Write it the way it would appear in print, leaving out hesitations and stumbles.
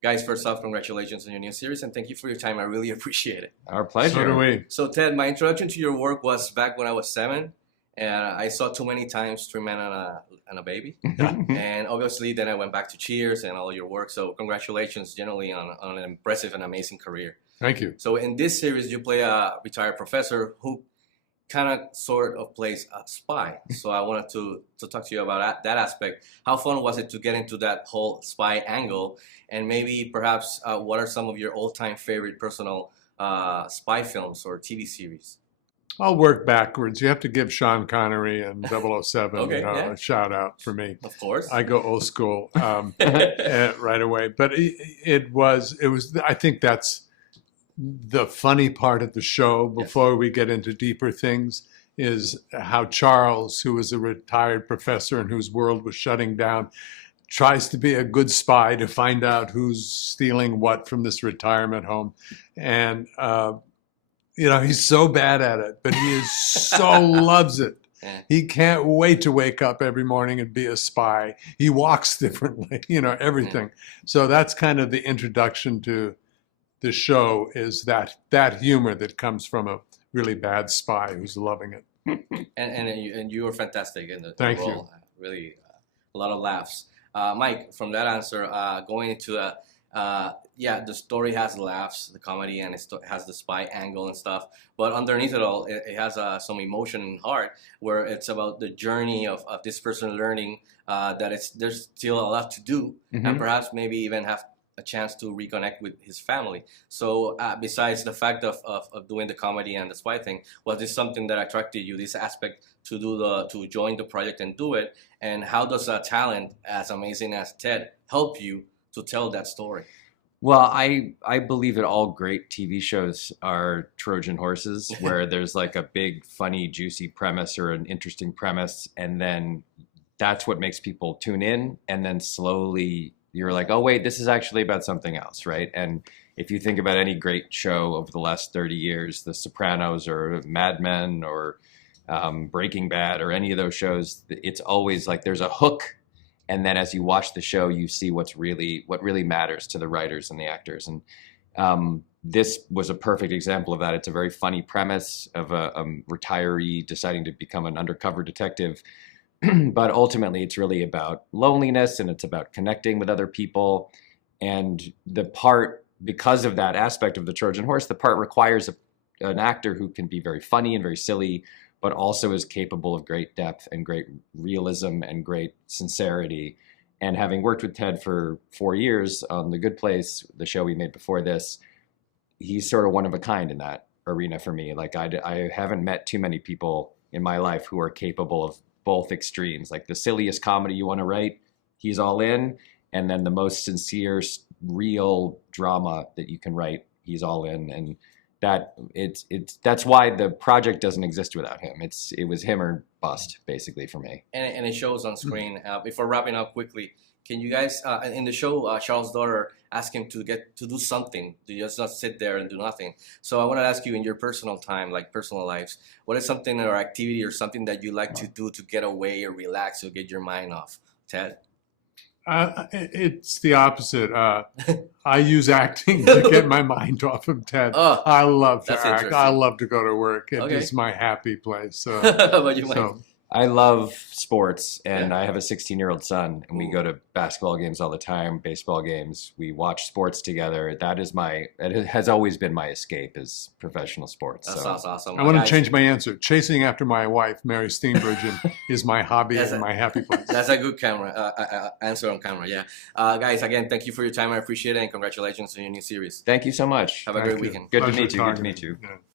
Guys, first off, congratulations on your new series, and thank you for your time. I really appreciate it. Our pleasure. So do we. So, Ted, my introduction to your work was back when I was 7, and I saw Too Many Times, Three Men and a Baby. And obviously, then I went back to Cheers and all your work. So, congratulations generally on an impressive and amazing career. Thank you. So, in this series, you play a retired professor who kind of sort of plays a spy. So I wanted to talk to you about that aspect. How fun was it to get into that whole spy angle? And maybe perhaps what are some of your all-time favorite personal spy films or TV series? I'll work backwards. You have to give Sean Connery and 007 Okay, yeah. a shout out for me. Of course. I go old school right away. But it was, I think that's the funny part of the show before we get into deeper things is how Charles, who was a retired professor and whose world was shutting down, tries to be a good spy to find out who's stealing what from this retirement home. And, he's so bad at it, but he is so loves it. Yeah. He can't wait to wake up every morning and be a spy. He walks differently, everything. So that's kind of the introduction to the show, is that humor that comes from a really bad spy who's loving it. And you were fantastic in the Thank role. you. Really, a lot of laughs. Mike, from that answer, going into the story has laughs, the comedy, and it has the spy angle and stuff. But underneath it all, it has some emotion and heart, where it's about the journey of this person learning that there's still a lot to do, and perhaps maybe even have a chance to reconnect with his family. So besides the fact of doing the comedy and the spy thing, was this something that attracted you, this aspect to join the project and do it? And how does a talent as amazing as Ted help you to tell that story? Well, I believe that all great TV shows are Trojan horses, where there's like a big, funny, juicy premise or an interesting premise, and then that's what makes people tune in, and then slowly you're like, oh wait, this is actually about something else, right? And if you think about any great show over the last 30 years, The Sopranos or Mad Men or Breaking Bad or any of those shows, it's always like there's a hook, and then as you watch the show, you see what really matters to the writers and the actors. And this was a perfect example of that. It's a very funny premise of a retiree deciding to become an undercover detective. But ultimately, it's really about loneliness, and it's about connecting with other people. And the part, because of that aspect of the Trojan horse, the part requires an actor who can be very funny and very silly, but also is capable of great depth and great realism and great sincerity. And having worked with Ted for 4 years on The Good Place, the show we made before this, he's sort of one of a kind in that arena for me. Like I haven't met too many people in my life who are capable of both extremes. Like the silliest comedy you want to write, he's all in. And then the most sincere, real drama that you can write, he's all in. And that's why the project doesn't exist without him. It was him or bust, basically, for me. And it shows on screen. Before wrapping up quickly, can you guys, in the show, Charles' daughter asked him to do something, to just not sit there and do nothing. So I want to ask you, in your personal time, like personal lives, what is something or activity or something that you like to do to get away or relax or get your mind off? Ted? It's the opposite. I use acting to get my mind off of Ted. Oh, I love to that's act. interesting. I love to go to work. It Okay. is my happy place. So, But you might. so I love sports, and Yeah. I have a 16-year-old son, and we go to basketball games all the time, baseball games. We watch sports together. It has always been my escape, is professional sports. That So sounds awesome. I want to Guys, change my answer. Chasing after my wife, Mary Steenbridgen, is my hobby Yes, and my happy place. That's a good answer on camera, yeah. Guys, again, thank you for your time. I appreciate it, and congratulations on your new series. thank you so much. Have a Thank great you. weekend. Good to Pleasure meet you. Good to talking meet you. Yeah.